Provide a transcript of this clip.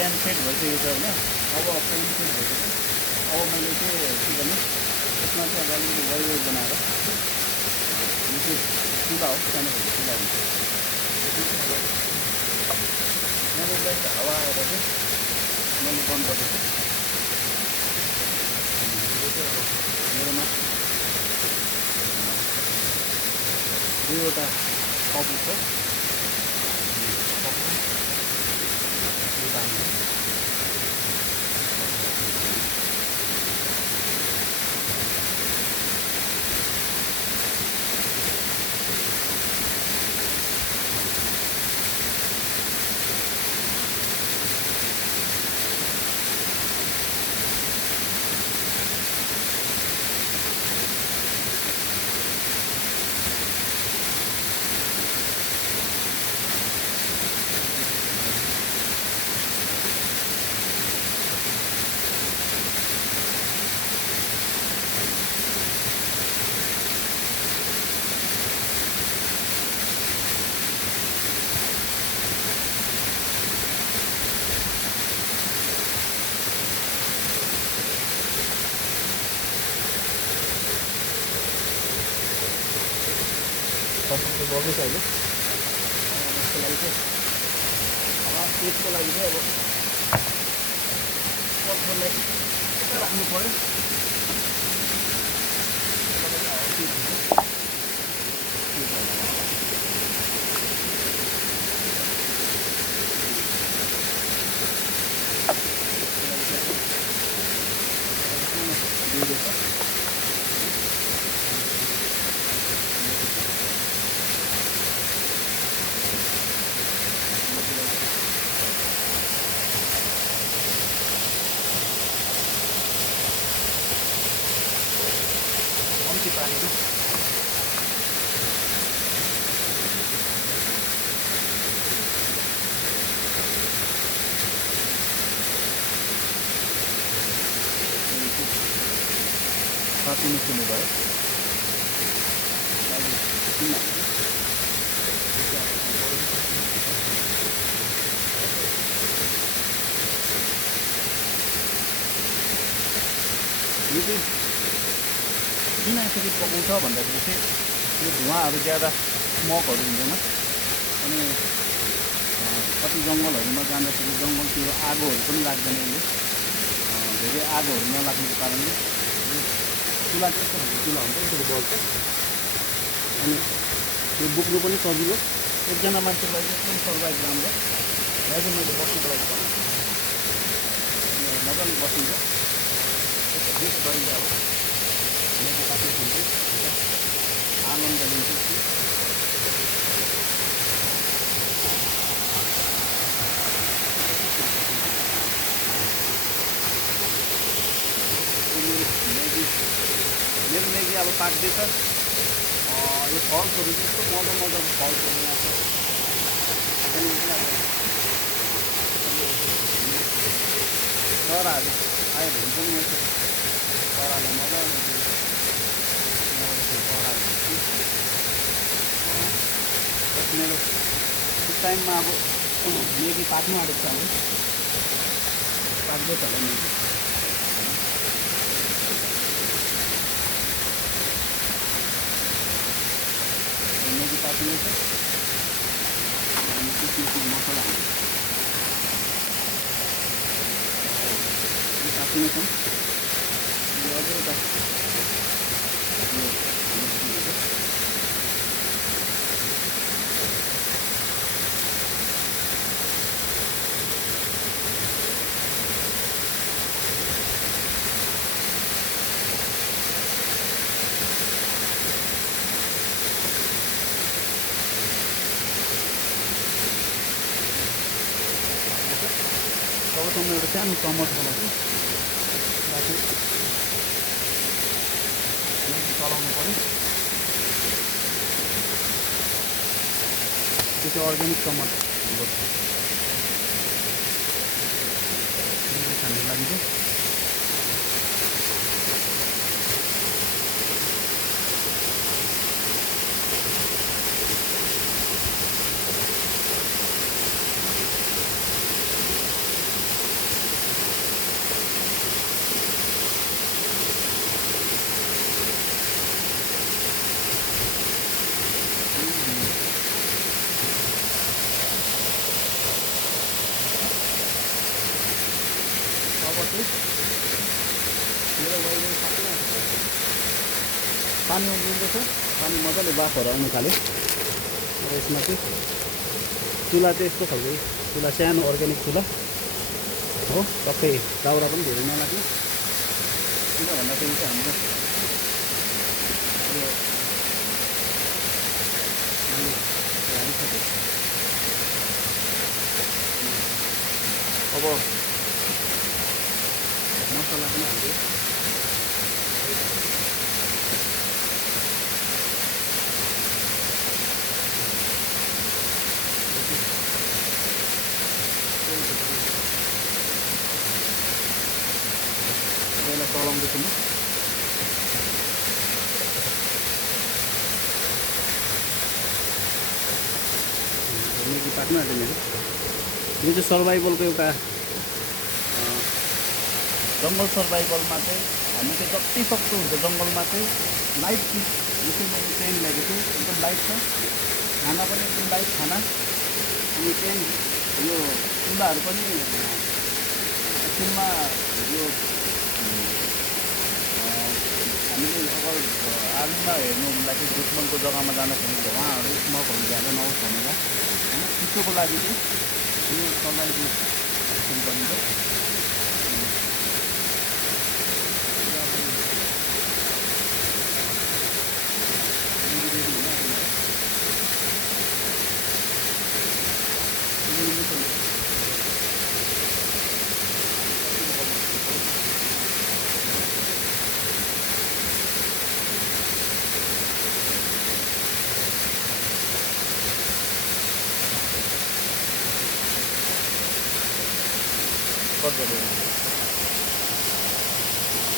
Can set भइसकेको छ होइन। अब क्यान सेट भइसक्यो। अब मैले चाहिँ के गर्ने यसमा चाहिँ अब अलिकति वाइ बनाएर यो चाहिँ चुला हो, सानो खालको चुला हुन्छ। मैले जहिले हावा आएर चाहिँ मैले बन्द गर्दैछु। यो चाहिँ अब मेरोमा दुईवटा कप छ। सम्पर्क गर्दैछ अहिले। यसको लागि चाहिँ अब पेटको लागि चाहिँ अब पत्थरलाई राख्नु पऱ्यो। कम्ती पानीमा तातिनु सुन्नु भयो। यो चाहिँ किन यसरी पकाउँछ भन्दाखेरि चाहिँ यो धुवाँहरू ज्यादा स्मोकहरू हुँदैन। अनि कति जङ्गलहरूमा जाँदाखेरि जङ्गलतिर आगोहरू पनि लाग्दैन। यसले धेरै आगोहरू नलाग्नुको कारणले यो चुला चाहिँ यस्तो खालको चुला हुन्छ, यसरी बल्छ। अनि यो बोक्नु पनि सजिलो। एकजना मान्छेको लागि एकदम सर्भाइभ राम्रो। यहाँ चाहिँ मैले बस्नुको लागि बनाएको मजाले बसिन्छ। बेस गरिन्छ। अब मेरो साथी हुन्छु आनन्द लिन्छु। मेरो मेगी अब पाक्दैछ। यो फल्सहरू चाहिँ यस्तो मजा मजाको फल्सहरू आउँछ। चराहरू आयो भने पनि यसो चरालाई मजाले मेरो त्यो टाइममा अब मेगी पाक्नु आँटेको छ। अब पाक्दैछ होला मेगी। मेगी पाकिँदैछ। अनि त्यसमा मसला पाकिने छ। यो अझै एउटा तबसम्म एउटा सानो चमच बनाउँछु। बाँकी चलाउनु पऱ्यो। त्यो चाहिँ अर्ग्यानिक चमच खानु लागि चाहिँ चाहिँ मेरो बाहिर सक्ला पानी उम्रिँदैछ पानी मजाले बाफहरू आउनु थाल्यो अब यसमा चाहिँ चुला चाहिँ यस्तो खालको चुला सानो अर्ग्यानिक चुला हो टक्कै दाउरा पनि धेरै नलाग्ने किन भन्दाखेरि चाहिँ हाम्रो अब मसला पनि हाल्यो पहिला चलाउँदैछु म मेगी पाक्नु आँट्यो मेरो यो चाहिँ सर्भाइभलको एउटा जङ्गल सर्भाइभलमा चाहिँ हामी चाहिँ जति सक्दो हुन्छ जङ्गलमा चाहिँ लाइट चिज यो चाहिँ मैले पेन ल्याएको छु एकदम लाइट छ खाना पनि एकदम लाइट खाना अनि पेन यो चुलाहरू पनि एकछिनमा यो हामीले अगर आर्मीमा हेर्नु लागि दुश्मनको जग्गामा जाँदाखेरि उहाँहरू स्मोकहरू ज्यादा नहोस् भनेर होइन चिसोको लागि चाहिँ यो सर्भाइभल गरिन्छ कट गर्नु